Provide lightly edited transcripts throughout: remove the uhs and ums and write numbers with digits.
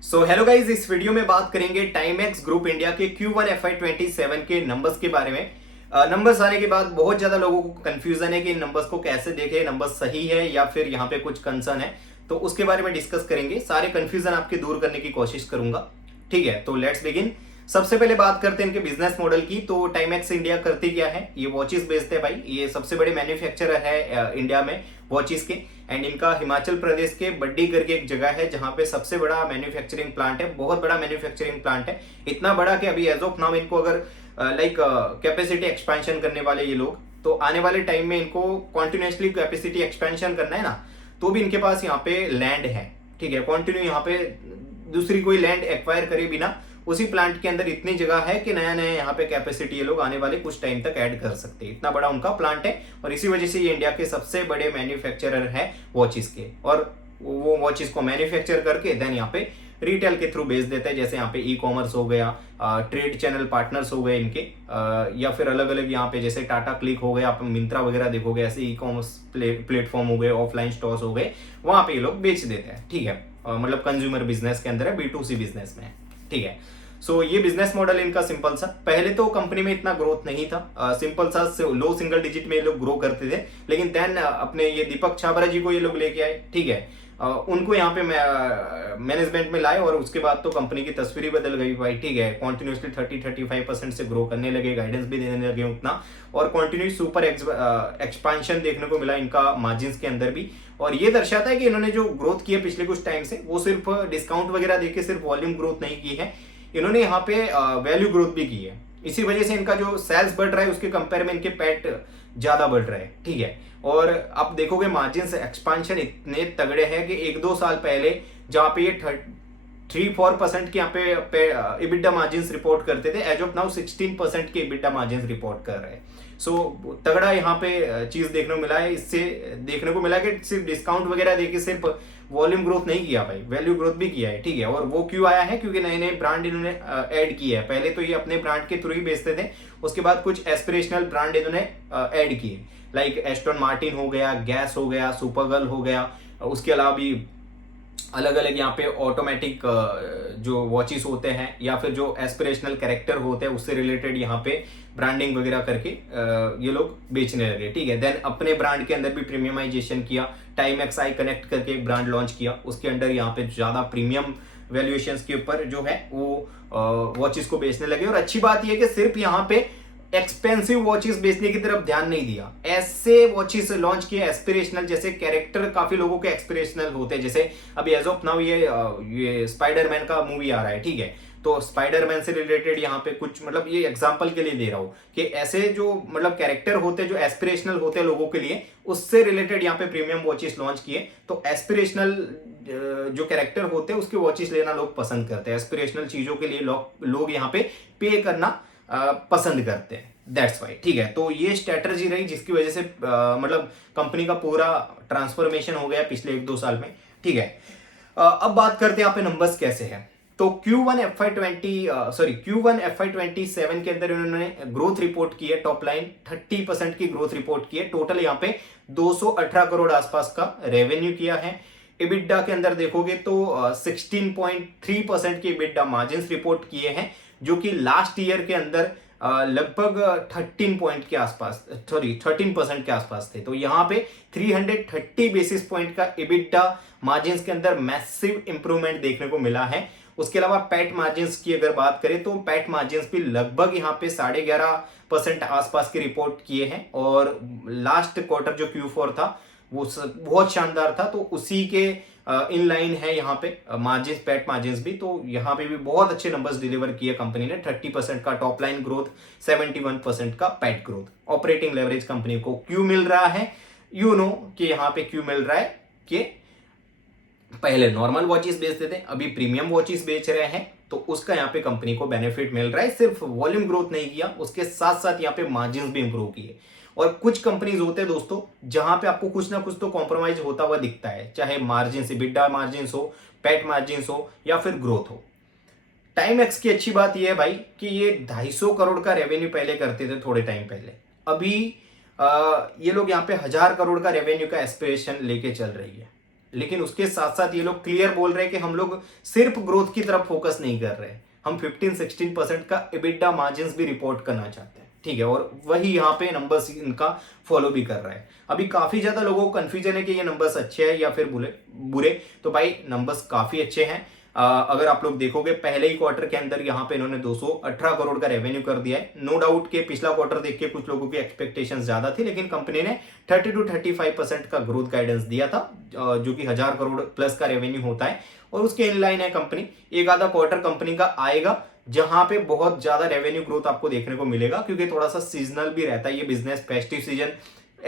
So hello guys, इस video में बात करेंगे टाइमेक्स ग्रुप इंडिया के Q1 FY27 के नंबर्स के बारे में। नंबर्स आने के बाद बहुत ज्यादा लोगों को कंफ्यूजन है कि इन नंबर्स को कैसे देखें, नंबर्स सही है या फिर यहाँ पे कुछ कंसर्न है, तो उसके बारे में डिस्कस करेंगे। सारे कंफ्यूजन आपके दूर करने की कोशिश करूंगा। ठीक है, तो लेट्स बिगिन। सबसे पहले बात करते हैं इनके बिजनेस मॉडल की। तो टाइमेक्स इंडिया करती क्या है, ये वॉचेस बेचते हैं भाई। ये सबसे बड़े मैन्युफैक्चरर है इंडिया में वॉचेस के। एंड इनका हिमाचल प्रदेश के बड्डी करके एक जगह है जहां पे सबसे बड़ा मैन्युफैक्चरिंग प्लांट है, बहुत बड़ा मैन्युफैक्चरिंग प्लांट है। इतना बड़ा कि अभी एज ऑफ नाउ इनको अगर कैपेसिटी एक्सपेंशन करने वाले ये लोग, तो आने वाले टाइम में इनको कॉन्टिन्यूसली कैपेसिटी एक्सपेंशन करना है ना, तो भी इनके पास यहाँ पे लैंड है। ठीक है, कंटिन्यू यहाँ पे दूसरी कोई लैंड एक्वायर करे बिना उसी प्लांट के अंदर इतनी जगह है कि नया नया यहाँ पे कैपेसिटी ये लोग आने वाले कुछ टाइम तक ऐड कर सकते हैं। इतना बड़ा उनका प्लांट है और इसी वजह से ये इंडिया के सबसे बड़े मैन्युफैक्चरर है वॉचेस के। और वो वॉचेस को मैन्युफैक्चर करके देन यहाँ पे रिटेल के थ्रू बेच देते हैं। जैसे यहाँ पे ई कॉमर्स हो गया, ट्रेड चैनल पार्टनर्स हो गए इनके, या फिर अलग अलग यहाँ पे जैसे टाटा क्लिक हो गया, आप मिंत्रा वगैरह देखोगे, ऐसे ई कॉमर्स प्लेटफॉर्म हो गए, ऑफलाइन स्टोर्स हो गए, वहां पे ये लोग बेच देते हैं। ठीक है, मतलब कंज्यूमर बिजनेस के अंदर है, B2C बिजनेस में है। ठीक है, सो ये बिजनेस मॉडल इनका सिंपल सा। पहले तो कंपनी में इतना ग्रोथ नहीं था, सिंपल सा लो सिंगल डिजिट में ये लोग ग्रो करते थे। लेकिन देन अपने ये दीपक छाबरा जी को ये लोग लेके आए। ठीक है, उनको यहाँ पे मैनेजमेंट में लाए और उसके बाद तो कंपनी की तस्वीर ही बदल गई भाई। ठीक है, कॉन्टिन्यूसली 30-35% से ग्रो करने लगे, गाइडेंस भी देने लगे उतना, और कॉन्टिन्यूस सुपर एक्सपांशन देखने को मिला इनका मार्जिन के अंदर भी। और ये दर्शाता है कि इन्होंने जो ग्रोथ की है पिछले कुछ टाइम से, वो सिर्फ डिस्काउंट वगैरह देके सिर्फ वॉल्यूम ग्रोथ नहीं की है, इन्होंने यहाँ पे वैल्यू ग्रोथ भी की है। इसी वजह से इनका जो सेल्स बढ़ रहा है उसके कंपेयर में इनके पैट ज्यादा बढ़ रहे हैं। ठीक है, और आप देखोगे मार्जिन एक्सपांशन इतने तगड़े हैं कि 1-2 साल पहले जहां पे ये 3-4% के यहाँ पे इबिडा मार्जिन रिपोर्ट करते थे, एज ऑफ नाउ 16% के इबिडा मार्जिन रिपोर्ट कर रहे हैं। सो तगड़ा यहाँ पे चीज देखने को मिला है। इससे देखने को मिला कि सिर्फ डिस्काउंट वगैरह देके सिर्फ वॉल्यूम ग्रोथ नहीं किया भाई, वैल्यू ग्रोथ भी किया है। ठीक है, और वो क्यों आया है, क्योंकि नए नए ब्रांड इन्होंने ऐड किए हैं। पहले तो ये अपने ब्रांड के थ्रू ही बेचते थे, उसके बाद कुछ एस्पिरेशनल ब्रांड इन्होंने ऐड किए, लाइक एस्टन मार्टिन हो गया, गैस हो गया, सुपरगर्ल हो गया। उसके अलावा भी अलग अलग यहाँ पे ऑटोमेटिक जो वॉचेस होते हैं या फिर जो एस्पिरेशनल कैरेक्टर होते हैं उससे रिलेटेड यहाँ पे ब्रांडिंग वगैरह करके ये लोग बेचने लगे। ठीक है, देन अपने ब्रांड के अंदर भी प्रीमियमाइजेशन किया, टाइम एक्स आई कनेक्ट करके एक ब्रांड लॉन्च किया, उसके अंदर यहाँ पे ज्यादा प्रीमियम वैल्यूएशंस के ऊपर जो है वो वॉचेस को बेचने लगे। और अच्छी बात यह कि सिर्फ यहाँ पे एक्सपेंसिव वॉचेस बेचने की तरफ ध्यान नहीं दिया, ऐसे वॉचेस लॉन्च किए एस्पिरेशनल, जैसे कैरेक्टर काफी लोगों के एक्सपिरेशनल होते हैं। जैसे अभी एज ऑफ नाउ ये स्पाइडरमैन का मूवी आ रहा है। ठीक है, तो स्पाइडरमैन से रिलेटेड यहाँ पे कुछ, मतलब ये एग्जांपल के लिए दे रहा हूं कि ऐसे जो मतलब कैरेक्टर होते हैं जो एस्पिरेशनल होते हैं लोगों के लिए, उससे रिलेटेड यहाँ पे प्रीमियम वॉचेस लॉन्च किए। तो एस्पिरेशनल जो कैरेक्टर होते हैं उसके वॉचेस लेना लोग पसंद करते हैं, एस्पिरेशनल चीजों के लिए लोग यहाँ पे पे करना पसंद करते हैं, दैट्स वाई। ठीक है, तो ये स्ट्रेटजी रही जिसकी वजह से मतलब कंपनी का पूरा ट्रांसफॉर्मेशन हो गया पिछले 1-2 साल में। ठीक है, अब बात करते हैं यहाँ पे नंबर्स कैसे हैं। तो Q1 FY27 के अंदर इन्होंने ग्रोथ रिपोर्ट की है, टॉप लाइन 30% की ग्रोथ रिपोर्ट की है। टोटल यहाँ पे 218 करोड़ आसपास का रेवेन्यू किया है। इबिडा के अंदर देखोगे तो 16.3% के इबिडा मार्जिन रिपोर्ट किए हैं, जो कि लास्ट ईयर के अंदर लगभग 13% के आसपास, सॉरी 13% के आसपास थे। तो यहाँ पे 330 बेसिस पॉइंट का इबिडा मार्जिन के अंदर मैसिव इंप्रूवमेंट देखने को मिला है। उसके अलावा पैट मार्जिन की अगर बात करें तो पैट मार्जिन भी लगभग यहाँ पे 11.5% आसपास की रिपोर्ट किए हैं। और लास्ट क्वार्टर जो Q4 था वो बहुत शानदार था, तो उसी के इन लाइन है यहाँ पे मार्जिन, पैट मार्जिन भी। तो यहाँ पे भी बहुत अच्छे नंबर्स डिलीवर किए कंपनी ने, 30% का टॉप लाइन ग्रोथ, 71% का PAT growth. Operating leverage company को क्यों मिल रहा है, यू नो कि यहाँ पे क्यों मिल रहा है कि पहले नॉर्मल वॉचेस बेचते थे, अभी प्रीमियम वॉचेस बेच रहे हैं, तो उसका यहाँ पे कंपनी को बेनिफिट मिल रहा है। सिर्फ वॉल्यूम ग्रोथ नहीं किया, उसके साथ साथ यहाँ पे मार्जिन भी इंप्रूव किए। और कुछ कंपनीज होते हैं दोस्तों जहां पे आपको कुछ ना कुछ तो कॉम्प्रोमाइज होता हुआ दिखता है, चाहे मार्जिन से बिड्डा मार्जिन हो, पैट मार्जिन हो या फिर ग्रोथ हो। टाइम एक्स की अच्छी बात यह है भाई कि ये 250 करोड़ का रेवेन्यू पहले करते थे थोड़े टाइम पहले, अभी ये लोग यहाँ पे 1000 करोड़ का रेवेन्यू का एस्पिरेशन लेके चल रही है। लेकिन उसके साथ साथ ये लोग क्लियर बोल रहे हैं कि हम लोग सिर्फ ग्रोथ की तरफ फोकस नहीं कर रहे हैं, हम 15-16% का EBITDA मार्जिन भी रिपोर्ट करना चाहते हैं, ठीक है। और वही यहाँ पे नंबर्स इनका फॉलो भी कर रहा है। अभी काफी ज्यादा लोगों को कंफ्यूजन है कि ये नंबर्स अच्छे हैं या फिर बुरे। तो भाई नंबर्स काफी अच्छे हैं। अगर आप लोग देखोगे पहले ही क्वार्टर के अंदर यहाँ पे इन्होंने 218 करोड़ का रेवेन्यू कर दिया है। नो डाउट के पिछला क्वार्टर देख के कुछ लोगों की एक्सपेक्टेशंस ज्यादा थी, लेकिन कंपनी ने 30-35% का ग्रोथ गाइडेंस दिया था, जो कि 1000 करोड़ प्लस का रेवेन्यू होता है, और उसके इनलाइन है कंपनी। एक आधा क्वार्टर कंपनी का आएगा जहां पे बहुत ज्यादा रेवेन्यू ग्रोथ आपको देखने को मिलेगा, क्योंकि थोड़ा सा सीजनल भी रहता है ये बिजनेस। फेस्टिव सीजन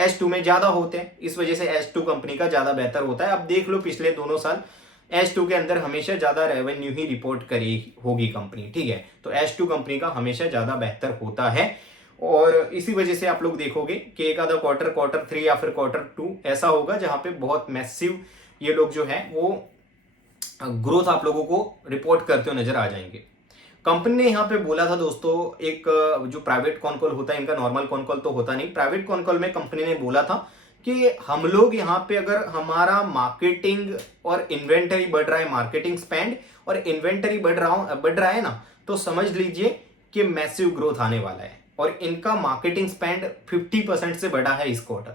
H2 में ज्यादा होते हैं, इस वजह से H2 कंपनी का ज्यादा बेहतर होता है। अब देख लो पिछले दोनों साल H2 के अंदर हमेशा ज्यादा रेवेन्यू ही रिपोर्ट करी होगी कंपनी, ठीक है। तो H2 कंपनी का हमेशा ज्यादा बेहतर होता है, और इसी वजह से आप लोग देखोगे कि एक आधा क्वार्टर 3 या फिर क्वार्टर 2 ऐसा होगा जहां पे बहुत मैसिव ये लोग जो है वो ग्रोथ आप लोगों को रिपोर्ट करते हुए नजर आ जाएंगे। कंपनी ने यहाँ पे बोला था दोस्तों, एक जो प्राइवेट कॉन कॉल होता है, इनका नॉर्मल कॉन कॉल तो होता नहीं, प्राइवेट कॉन कॉल में कंपनी ने बोला था कि हम लोग यहाँ पे अगर हमारा मार्केटिंग और इन्वेंटरी बढ़ रहा है, मार्केटिंग स्पेंड और इन्वेंटरी बढ़ रहा है ना, तो समझ लीजिए कि मैसिव ग्रोथ आने वाला है। और इनका मार्केटिंग स्पेंड 50% से बढ़ा है इस क्वार्टर।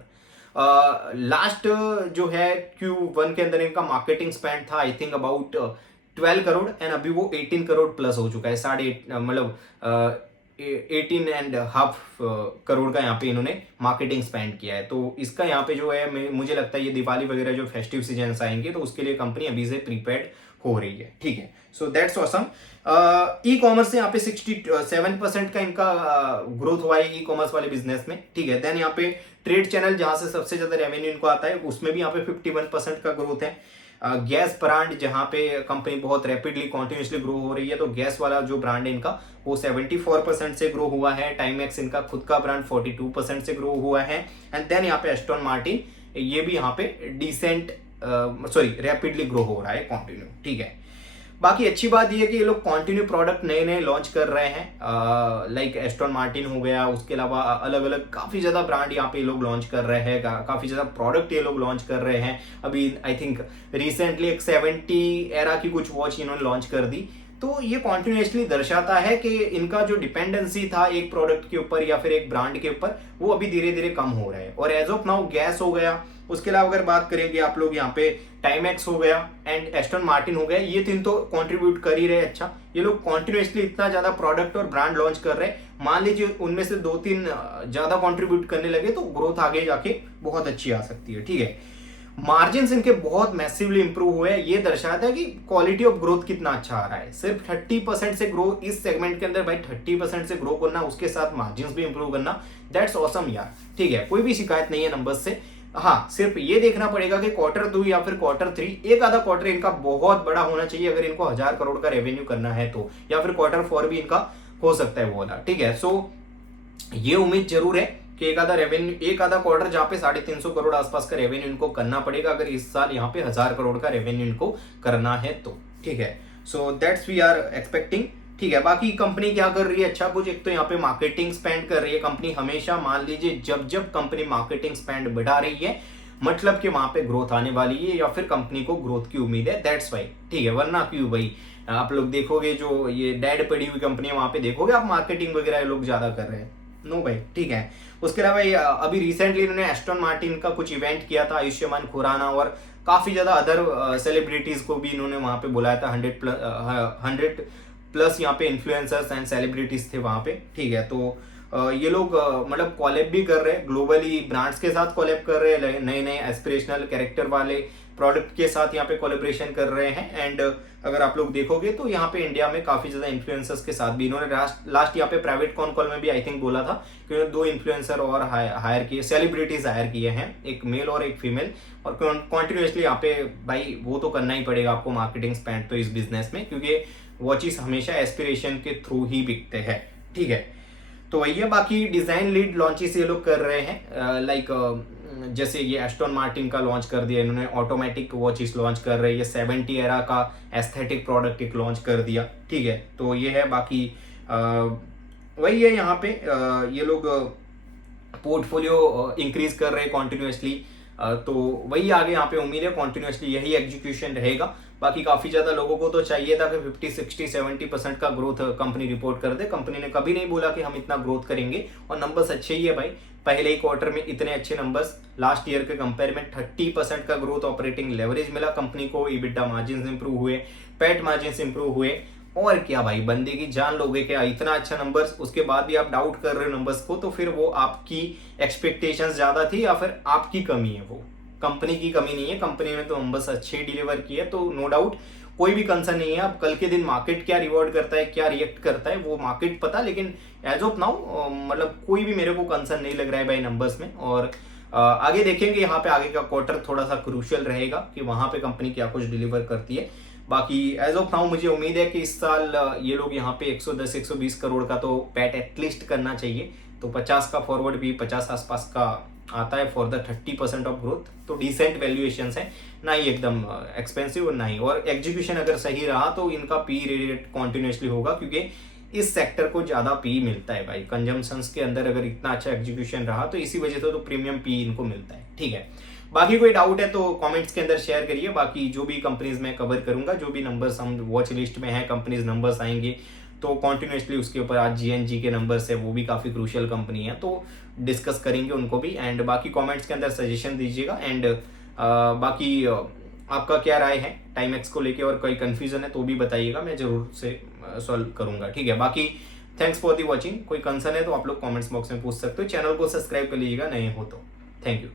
लास्ट जो है Q1 के अंदर इनका मार्केटिंग स्पेंड था I think about 12 crore, and अभी वो 18 करोड़ प्लस हो चुका है, 18.5 करोड़ का यहाँ पे इन्होंने मार्केटिंग स्पेंड किया है। तो इसका यहाँ पे जो है मुझे लगता है ये दिवाली वगैरह जो फेस्टिव सीजन आएंगे तो उसके लिए कंपनी अभी से प्रीपेड हो रही है, ठीक है। So that's awesome. E commerce से यहाँ पे 67% का इनका ग्रोथ हुआ है ई कॉमर्स वाले बिजनेस में, ठीक है। देन यहाँ पे ट्रेड चैनल जहां से सबसे ज्यादा रेवेन्यू इनको आता है उसमें भी यहाँ पे 51% का ग्रोथ है। गैस ब्रांड जहां पे कंपनी बहुत रैपिडली कॉन्टिन्यूसली ग्रो हो रही है, तो गैस वाला जो ब्रांड है इनका वो 74% से ग्रो हुआ है। टाइमेक्स इनका खुद का ब्रांड 42% से ग्रो हुआ है। एंड देन यहाँ पे एस्टन मार्टिन ये भी यहाँ पे रैपिडली ग्रो हो रहा है कॉन्टिन्यू, ठीक है। बाकी अच्छी बात यह है कि ये लोग कॉन्टिन्यू प्रोडक्ट नए नए लॉन्च कर रहे हैं, लाइक एस्टन मार्टिन हो गया, उसके अलावा अलग अलग काफी ज्यादा ब्रांड यहाँ पे ये लोग लॉन्च कर रहे हैं, काफी ज्यादा प्रोडक्ट ये लोग लॉन्च कर रहे हैं। अभी आई थिंक रिसेंटली एक 70 एरा की कुछ वॉच इन्होंने लॉन्च कर दी। तो ये कॉन्टिन्यूसली दर्शाता है कि इनका जो डिपेंडेंसी था एक प्रोडक्ट के ऊपर या फिर एक ब्रांड के ऊपर, वो अभी धीरे धीरे कम हो रहा है। और एज ऑफ नाउ गैस हो गया, उसके अलावा अगर बात करेंगे आप लोग यहाँ पे टाइमेक्स हो गया एंड एस्टन मार्टिन हो गया, ये तीन तो कंट्रीब्यूट कर ही रहे। अच्छा, ये लोग कॉन्टिन्यूसली इतना ज्यादा प्रोडक्ट और ब्रांड लॉन्च कर रहे हैं, मान लीजिए उनमें से 2-3 ज्यादा कंट्रीब्यूट करने लगे तो ग्रोथ आगे जाके बहुत अच्छी आ सकती है, ठीक है। मार्जिन इनके बहुत मैसिवली इंप्रूव हुए हैं, ये दर्शाता है कि क्वालिटी ऑफ ग्रोथ कितना अच्छा आ रहा है। सिर्फ 30% से ग्रो इस सेगमेंट के अंदर, भाई 30% से ग्रो करना, उसके साथ मार्जिन भी इंप्रूव करना, दैट्स ऑसम यार, ठीक है। कोई भी शिकायत नहीं है नंबर्स से। हाँ, सिर्फ ये देखना पड़ेगा कि क्वार्टर 2 या फिर क्वार्टर 3 एक आधा क्वार्टर इनका बहुत बड़ा होना चाहिए अगर इनको 1000 करोड़ का रेवेन्यू करना है तो, या फिर क्वार्टर 4 भी इनका हो सकता है वो वाला, ठीक है। सो ये उम्मीद जरूर है कि एक आधा क्वार्टर जहां पे 350 करोड़ आसपास का रेवेन्यू इनको करना पड़ेगा अगर इस साल यहाँ पे 1000 करोड़ का रेवेन्यू इनको करना है तो, ठीक है। So that's we are expecting, ठीक है। बाकी कंपनी क्या कर रही है, अच्छा कुछ, एक तो यहाँ पे मार्केटिंग स्पेंड कर रही है कंपनी। हमेशा मान लीजिए जब कंपनी मार्केटिंग स्पेंड बढ़ा रही है मतलब कि वहां पे ग्रोथ आने वाली है या फिर कंपनी को ग्रोथ की उम्मीद है, दैट्स वाई, ठीक है। वरना क्यों भाई, आप लोग देखोगे जो ये डेड पड़ी हुई कंपनी है वहां पे देखोगे आप मार्केटिंग वगैरह लोग ज्यादा कर रहे हैं, नो भाई, ठीक है। उसके अलावा अभी रिसेंटली इन्होंने एस्टन मार्टिन का कुछ इवेंट किया था, आयुष्मान खुराना और काफी ज्यादा अदर सेलिब्रिटीज को भी इन्होंने वहां पे बुलाया था। 100 प्लस यहाँ पे इन्फ्लुएंसर्स एंड सेलिब्रिटीज थे वहां पे, ठीक है। तो ये लोग मतलब कॉलेब भी कर रहे हैं, ग्लोबली ब्रांड्स के साथ कॉलेब कर रहे हैं, नए नए एस्पिरेशनल कैरेक्टर वाले प्रोडक्ट के साथ यहाँ पे कोलेब्रेशन कर रहे हैं। एंड अगर आप लोग देखोगे तो यहाँ पे इंडिया में काफी ज्यादा इन्फ्लुएंसर्स के साथ भी इन्होंने लास्ट यहाँ पे प्राइवेट कॉन कॉल में भी आई थिंक बोला था कि 2 इन्फ्लुएंसर और हायर किए, सेलिब्रिटीज हायर किए हैं, एक मेल और एक फीमेल। और कॉन्टिन्यूसली यहाँ पे भाई वो तो करना ही पड़ेगा आपको मार्केटिंग स्पेंड तो इस बिजनेस में, क्योंकि वॉचेस हमेशा एस्पिरेशन के थ्रू ही बिकते हैं, ठीक है। तो वही है। बाकी डिजाइन लीड लॉन्चेस ये लोग कर रहे हैं, लाइक जैसे ये एस्टन मार्टिन का लॉन्च कर दिया इन्होंने, ऑटोमेटिक वॉचेस लॉन्च कर रहे हैं, ये 70 एरा का एस्थेटिक प्रोडक्ट एक लॉन्च कर दिया, ठीक है। तो ये है। बाकी वही है, यहाँ पे ये लोग पोर्टफोलियो इंक्रीज कर रहे हैं कॉन्टिन्यूसली। तो वही आगे यहाँ पे उम्मीद है, कॉन्टिन्यूसली यही एग्जीक्यूशन रहेगा। बाकी काफी ज्यादा लोगों को तो चाहिए था कि 50, 60, 70% का ग्रोथ कंपनी रिपोर्ट कर दे। कंपनी ने कभी नहीं बोला कि हम इतना ग्रोथ करेंगे, और नंबर्स अच्छे ही है भाई। पहले ही क्वार्टर में इतने अच्छे नंबर्स, लास्ट ईयर के कंपेयर में 30% का ग्रोथ, ऑपरेटिंग लेवरेज मिला कंपनी को, EBITDA मार्जिन इंप्रूव हुए, पैट मार्जिन इंप्रूव हुए, और क्या भाई, बंदे की जान लोगे क्या, इतना अच्छा नंबर्स, उसके बाद भी आप डाउट कर रहे हो नंबर्स को, तो फिर वो आपकी एक्सपेक्टेशंस ज्यादा थी या फिर आपकी कमी है, वो कंपनी की कमी नहीं है। कंपनी ने तो नंबर्स अच्छे डिलीवर किए, तो नो डाउट कोई भी कंसर्न नहीं है। अब कल के दिन मार्केट क्या रिवॉर्ड करता है, क्या रिएक्ट करता है, वो मार्केट पता, लेकिन एज ऑफ नाउ मतलब कोई भी मेरे को कंसर्न नहीं लग रहा है भाई नंबर्स में। और आगे देखेंगे, यहाँ पे आगे का क्वार्टर थोड़ा सा क्रूशियल रहेगा कि वहां पे कंपनी क्या कुछ डिलीवर करती है। बाकी एज ऑफ नाउ मुझे उम्मीद है कि इस साल ये लोग यहाँ पे 110-120 करोड़ का तो पैट एटलीस्ट करना चाहिए। तो 50 का फॉरवर्ड भी 50 आसपास का आता है फॉर द 30% ऑफ ग्रोथ, तो डिसेंट वैल्यूएशन है, ना ही एकदम एक्सपेंसिव और ना ही, और एग्जीक्यूशन अगर सही रहा तो इनका पी रेट कॉन्टिन्यूसली होगा, क्योंकि इस सेक्टर को ज्यादा पी मिलता है भाई। कंजम्पशंस के अंदर अगर इतना अच्छा एग्जीक्यूशन रहा तो इसी वजह से तो प्रीमियम पी इनको मिलता है। ठीक है, बाकी कोई डाउट है तो कमेंट्स के अंदर शेयर करिए। बाकी जो भी कंपनीज मैं कवर करूंगा, जो भी नंबर्स हम वॉच लिस्ट में है, कंपनीज नंबर्स आएंगे तो कॉन्टिन्यूसली उसके ऊपर, आज GNG के नंबर्स है, वो भी काफी क्रूशियल कंपनी है, तो डिस्कस करेंगे उनको भी। एंड बाकी कमेंट्स के अंदर सजेशन दीजिएगा। एंड बाकी आपका क्या राय है टाइम एक्स को लेके, और कोई कंफ्यूजन है तो भी बताइएगा, मैं जरूर से सॉल्व करूंगा। ठीक है, बाकी थैंक्स फॉर दी वॉचिंग। कोई कंसर्न है तो आप लोग कमेंट्स बॉक्स में पूछ सकते हो। चैनल को सब्सक्राइब कर लीजिएगा नए हो तो। Thank you.